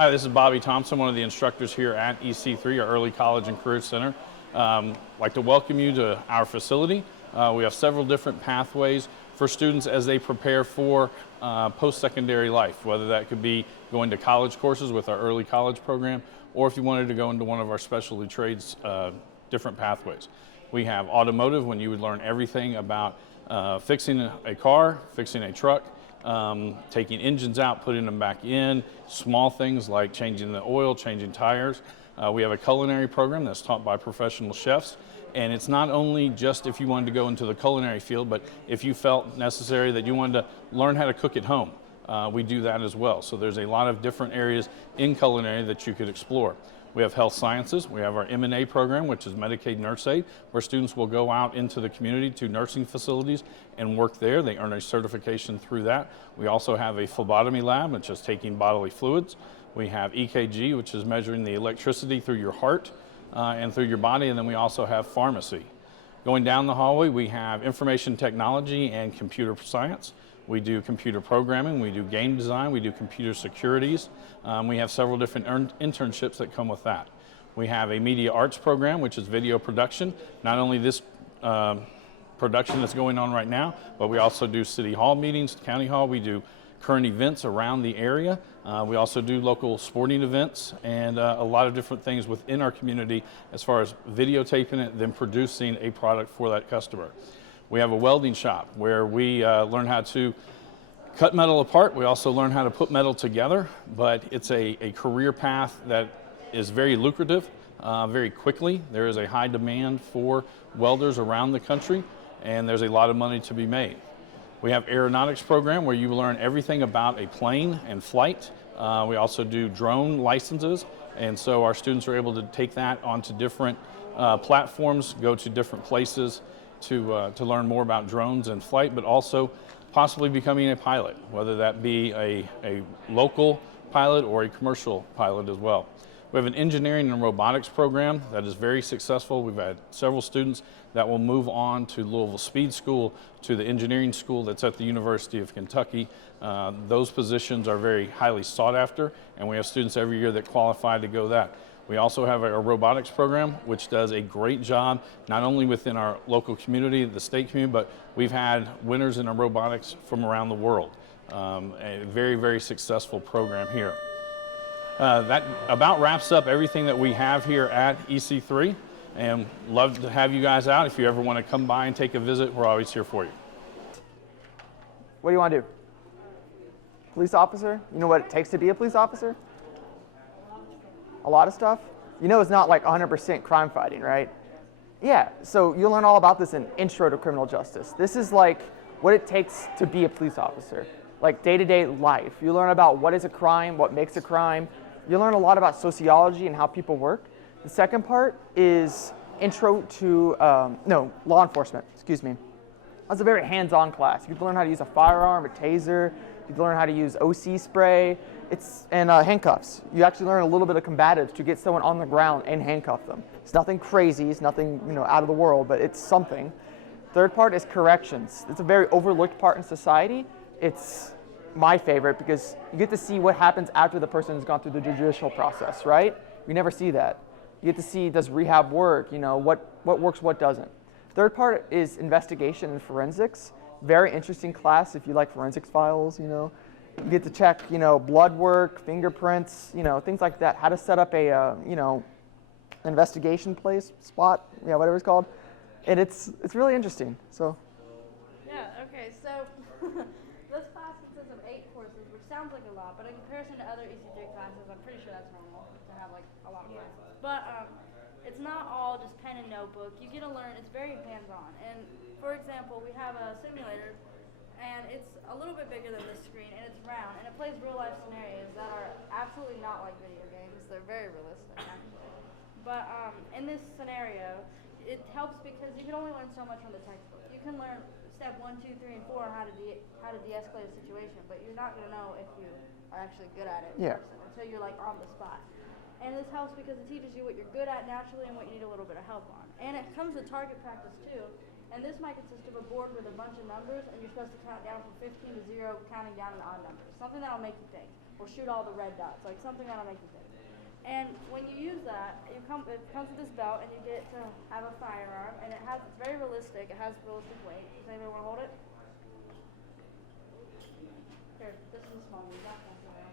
Hi, this is Bobby Thompson, one of the instructors here at EC3, our Early College and Career Center. I'd like to welcome you to our facility. We have several different pathways for students as they prepare for post-secondary life, whether that could be going to college courses with our early college program, or if you wanted to go into one of our specialty trades, different pathways. We have automotive, when you would learn everything about fixing a car, fixing a truck, taking engines out, putting them back in, small things like changing the oil, changing tires. We have a culinary program that's taught by professional chefs, and it's not only just if you wanted to go into the culinary field, but if you felt necessary that you wanted to learn how to cook at home, we do that as well. So there's a lot of different areas in culinary that you could explore. We have health sciences. We have our M&A program, which is Medicaid Nurse Aid, where students will go out into the community to nursing facilities and work there. They earn a certification through that. We also have a phlebotomy lab, which is taking bodily fluids. We have EKG, which is measuring the electricity through your heart and through your body. And then we also have pharmacy. Going down the hallway, we have information technology and computer science. We do computer programming, we do game design, we do computer securities. We have several different internships that come with that. We have a media arts program, which is video production. Not only this production that's going on right now, but we also do city hall meetings, county hall. We do current events around the area. We also do local sporting events and a lot of different things within our community as far as videotaping it, then producing a product for that customer. We have a welding shop where we learn how to cut metal apart. We also learn how to put metal together, but it's a career path that is very lucrative, very quickly. There is a high demand for welders around the country, and there's a lot of money to be made. We have aeronautics program where you learn everything about a plane and flight. We also do drone licenses, and so our students are able to take that onto different platforms, go to different places, to learn more about drones and flight, but also possibly becoming a pilot, whether that be a local pilot or a commercial pilot as well. We have an engineering and robotics program that is very successful. We've had several students that will move on to Louisville Speed School, to the engineering school that's at the University of Kentucky. Those positions are very highly sought after, and we have students every year that qualify to go that. We also have a robotics program, which does a great job, not only within our local community, the state community, but we've had winners in our robotics from around the world. A very, very successful program here. That about wraps up everything that we have here at EC3, and love to have you guys out. If you ever want to come by and take a visit, we're always here for you. What do you want to do? Police officer? You know what it takes to be a police officer? A lot of stuff. You know it's not like 100% crime fighting, right? Yeah, so you'll learn all about this in Intro to Criminal Justice. This is like what it takes to be a police officer, like day-to-day life. You learn about what is a crime, what makes a crime. You learn a lot about sociology and how people work. The second part is Intro to, law enforcement, excuse me. That's a very hands-on class. You learn how to use a firearm, a taser. You learn how to use OC spray. And handcuffs. You actually learn a little bit of combatives to get someone on the ground and handcuff them. It's nothing crazy, it's nothing out of the world, but it's something. Third part is corrections. It's a very overlooked part in society. It's my favorite because you get to see what happens after the person has gone through the judicial process, right? You never see that. You get to see, does rehab work? What works, what doesn't. Third part is investigation and forensics. Very interesting class if you like forensics files, You get to check, blood work, fingerprints, things like that. How to set up a, investigation spot, whatever it's called. And it's really interesting. So. Yeah. Okay. So this class consists of 8 courses, which sounds like a lot, but in comparison to other EC3 classes, I'm pretty sure that's normal to have like a lot of classes. But it's not all just pen and notebook. You get to learn. It's very hands-on. And for example, we have a simulator. And it's a little bit bigger than this screen, and it's round, and it plays real-life scenarios that are absolutely not like video games. They're very realistic, actually. But in this scenario, it helps because you can only learn so much from the textbook. You can learn step 1, 2, 3, and 4 on how to de-escalate a situation, but you're not going to know if you are actually good at it in person until you're like on the spot. And this helps because it teaches you what you're good at naturally and what you need a little bit of help on. And it comes with target practice too. And this might consist of a board with a bunch of numbers, and you're supposed to count down from 15 to 0, counting down an odd number. Something that'll make you think. Or shoot all the red dots, like something that'll make you think. And when you use that, it comes with this belt, and you get to have a firearm, and it's very realistic. It has realistic weight. Does anybody want to hold it? Here, this is a small one. That's not so bad.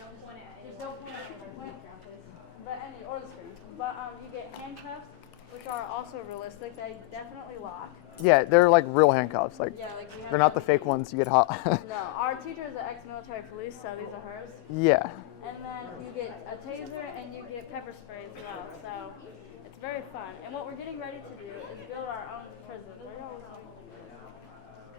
Don't point it at it. Just don't point it at it. Point it down, please. But or the screen. But you get handcuffs, which are also realistic. They definitely lock. Yeah, they're like real handcuffs. Like, Yeah, like they're not the fake ones you get hot. No, our teacher is an ex-military police, so these are hers. Yeah. And then you get a taser and you get pepper spray as well. So it's very fun. And what we're getting ready to do is build our own prisons. Are y'all listening?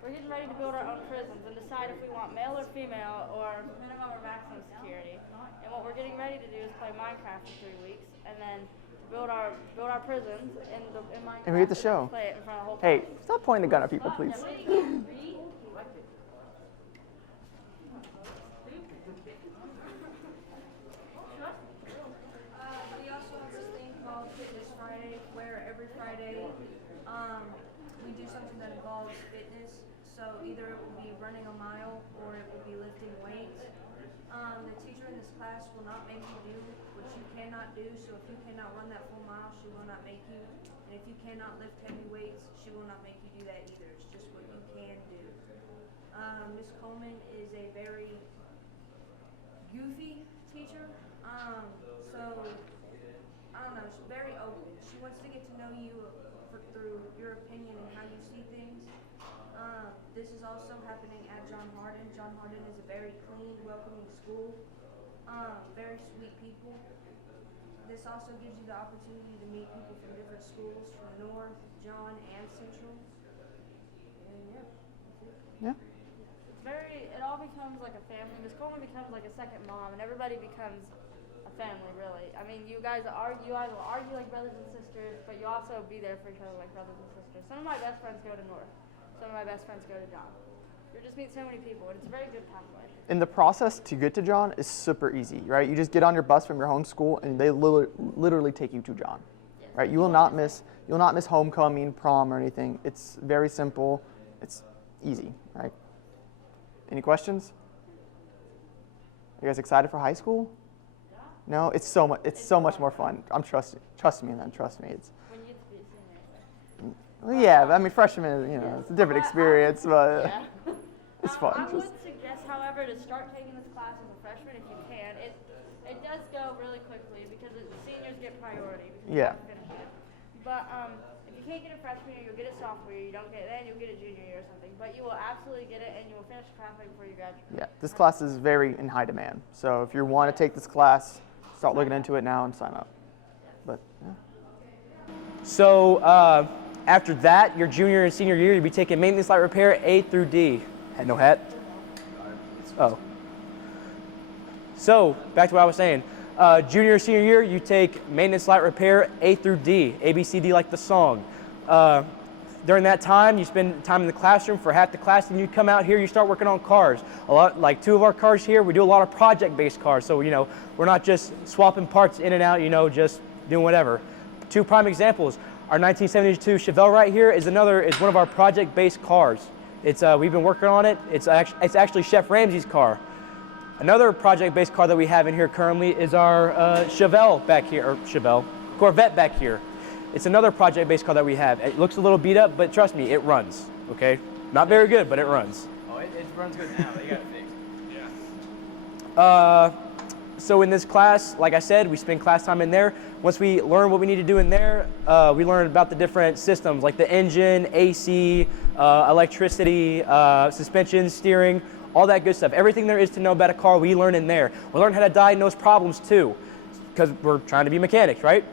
We're getting ready to build our own prisons and decide if we want male or female or minimum or maximum security. And what we're getting ready to do is play Minecraft for 3 weeks and then build our prisons in Minecraft. And we get to show. Play it in front of the whole Hey, class. stop pointing the gun at people, please. We also have this thing called Fitness Friday, where every Friday we do something that involves fitness. So either it will be running a mile or it will be lifting weights. The teacher in this class will not make you do what you cannot do. So if you cannot run that full mile, she will not make you. And if you cannot lift heavy weights, she will not make you do that either. It's just what you can do. Miss Coleman is a very goofy teacher. So I don't know, she's very open. She wants to get to know you through your opinion and how you see things. This is also happening at John Hardin. John Hardin is a very clean, welcoming school. Very sweet people. This also gives you the opportunity to meet people from different schools, from North, John, and Central. And yeah, that's it. Yeah. It all becomes like a family. Miss Coleman becomes like a second mom, and everybody becomes a family, really. I mean, you guys will argue like brothers and sisters, but you also be there for each other like brothers and sisters. Some of my best friends go to North. Some of my best friends go to John. You just meet so many people, and it's a very good pathway. And the process to get to John is super easy, right? You just get on your bus from your home school, and they literally take you to John, right? You will not miss homecoming, prom, or anything. It's very simple. It's easy, right? Any questions? Are you guys excited for high school? Yeah. No, it's so much more fun. Trust me, man. Trust me. It's When you get to be a senior. well, yeah. But I mean, freshman, it's a different experience, but Yeah. it's fun. I would suggest, however, to start taking this class as a freshman if you can. It does go really quickly because the seniors get priority. Because Yeah. you have to finish it. But if you can't get it freshman year, you'll get it sophomore year. You don't get it then, you'll get it junior year or something. But you will absolutely get it, and you will finish the pathway before you graduate. Yeah, this class is very in high demand. So if you want to take this class, start looking into it now and sign up. But yeah. So after that, your junior and senior year, you'll be taking maintenance, light repair, A through D. Had no hat? Oh. So back to what I was saying. Junior and senior year, you take maintenance, light repair, A through D. A, B, C, D like the song. During that time, you spend time in the classroom for half the class, and you come out here, you start working on cars. A lot, like 2 of our cars here, we do a lot of project-based cars. So, we're not just swapping parts in and out, just doing whatever. 2 prime examples. Our 1972 Chevelle right here is one of our project-based cars. We've been working on it. It's actually Chef Ramsey's car. Another project-based car that we have in here currently is our Corvette back here. It's another project-based car that we have. It looks a little beat up, but trust me, it runs, okay? Not very good, but it runs. Oh, it runs good now. They got it fixed. Yeah. So in this class, like I said, we spend class time in there. Once we learn what we need to do in there, we learn about the different systems, like the engine, AC, electricity, suspension, steering, all that good stuff. Everything there is to know about a car, we learn in there. We learn how to diagnose problems too, because we're trying to be mechanics, right?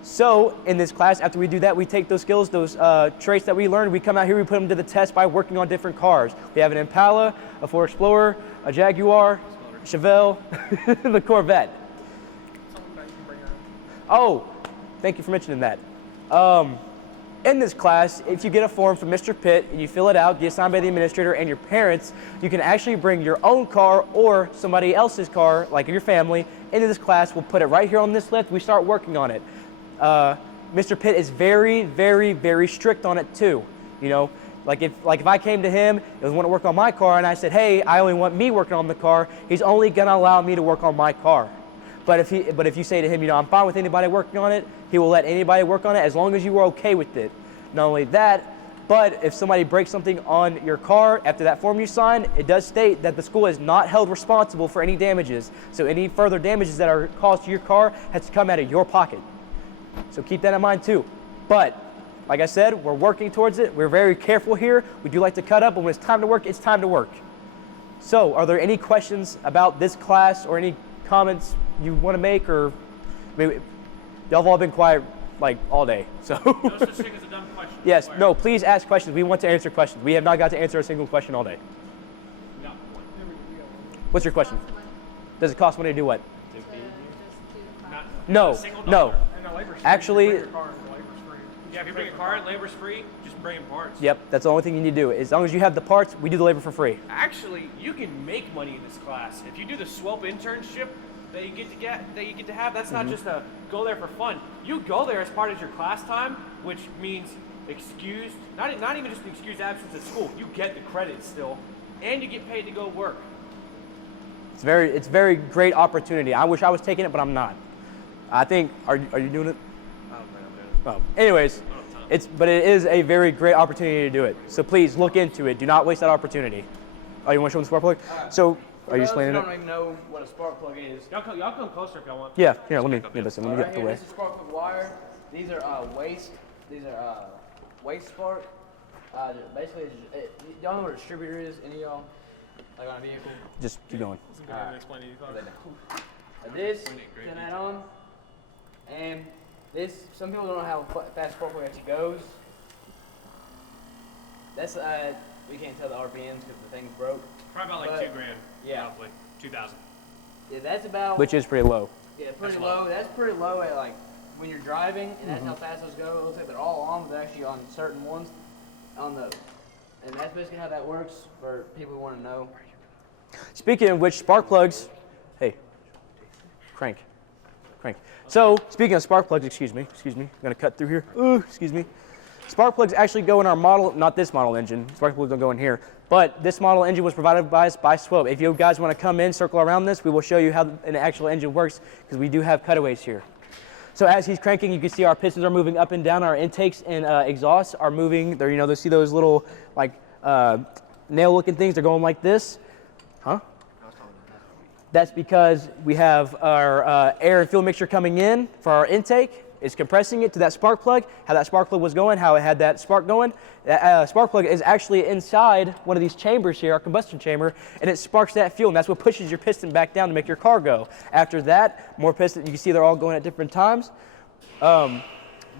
So in this class, after we do that, we take those skills, those traits that we learned, we come out here, we put them to the test by working on different cars. We have an Impala, a Ford Explorer, a Jaguar, Chevelle, the Corvette. Oh, thank you for mentioning that. In this class, if you get a form from Mr. Pitt and you fill it out, get signed by the administrator and your parents, you can actually bring your own car or somebody else's car, like your family, into this class. We'll put it right here on this lift. We start working on it. Mr. Pitt is very, very, very strict on it too. You know, like if I came to him and want to work on my car and I said, hey, I only want me working on the car, he's only gonna allow me to work on my car. But if you say to him, you know, I'm fine with anybody working on it, he will let anybody work on it as long as you are okay with it. Not only that, but if somebody breaks something on your car after that form you sign, it does state that the school is not held responsible for any damages. So any further damages that are caused to your car has to come out of your pocket. So keep that in mind too. But like I said, we're working towards it. We're very careful here. We do like to cut up, but when it's time to work, it's time to work. So are there any questions about this class or any comments you want to make? Or y'all have all been quiet like all day. So No such thing as a dumb question. yes, no, please ask questions. We want to answer questions. We have not got to answer a single question all day. No. What's your question? Does it cost money to do what? Not No, a single no. dollar. And the labor's free. Actually- You bring your car and the labor's free. Yeah, if you bring your car in, labor's free. Just bring in parts. Yep, that's the only thing you need to do. As long as you have the parts, we do the labor for free. Actually, you can make money in this class if you do the SWELP internship that you get to have. That's not just a go there for fun. You go there as part of your class time, which means excused, not even just the excused absence at school. You get the credit still, and you get paid to go work. It's very great opportunity. I wish I was taking it, but I'm not. I think, are you doing it? I don't think I'm doing it. Oh, anyways, but it is a very great opportunity to do it. So please look into it. Do not waste that opportunity. Oh, you want to show them the spark plug? So, are you explaining I it? don't even know what a spark plug is. Y'all come closer if y'all want. Yeah, here, let me listen. Let me Right get the here, way. this is spark plug wire. These are waste. These are waste spark. Basically, y'all know what a distributor is? Any of y'all? Like on a vehicle? Just keep going. Explain to you. This, turn that on, and this. Some people don't know how fast spark plug actually goes. That's we can't tell the RPMs because the thing's broke. Probably about like But- 2 grand. yeah. Roughly 2,000. Yeah, that's about. Which is pretty low. Yeah, pretty That's low. low. That's pretty low at like when you're driving, and that's how fast those go. It looks like they're all on, but they're actually on certain ones on those. And that's basically how that works for people who want to know. Speaking of which, spark plugs, hey, crank. So, speaking of spark plugs, excuse me, I'm gonna cut through here. Excuse me. Spark plugs actually go in our model, not this model engine. Spark plugs don't go in here, but this model engine was provided by us by Swope. If you guys want to come in, circle around this, we will show you how an actual engine works because we do have cutaways here. So as he's cranking, you can see our pistons are moving up and down. Our intakes and exhausts are moving. They're, they see those little like nail-looking things. They're going like this. Huh? That's because we have our air and fuel mixture coming in for our intake. It's compressing it to that spark plug. How that spark plug was going, how it had that spark going. That spark plug is actually inside one of these chambers here, our combustion chamber, and it sparks that fuel, and that's what pushes your piston back down to make your car go. After that, more pistons, you can see they're all going at different times.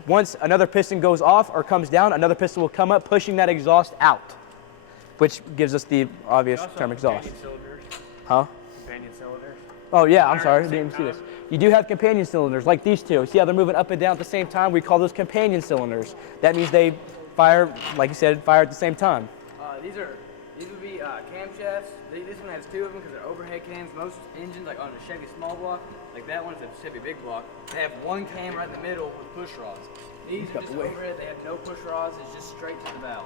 Once another piston goes off or comes down, another piston will come up, pushing that exhaust out, which gives us the obvious term exhaust. Huh? Companion cylinders. Oh yeah, I'm sorry, I At the didn't same even see this. time. You do have companion cylinders like these two. See how they're moving up and down at the same time? We call those companion cylinders. That means they fire, like you said, fire at the same time. These would be camshafts. This one has two of them because they're overhead cams. Most engines, like on a Chevy small block, like that one's a Chevy big block, they have one cam right in the middle with push rods. These are just overhead. They have no push rods. It's just straight to the valve.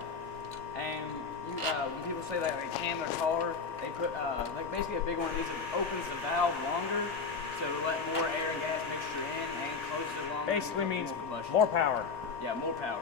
And when people say like they cam their car, they put like basically a big one of these opens the valve longer, so to let more air and gas mixture in and closes it longer. Basically means combustion. more power. Yeah, more power.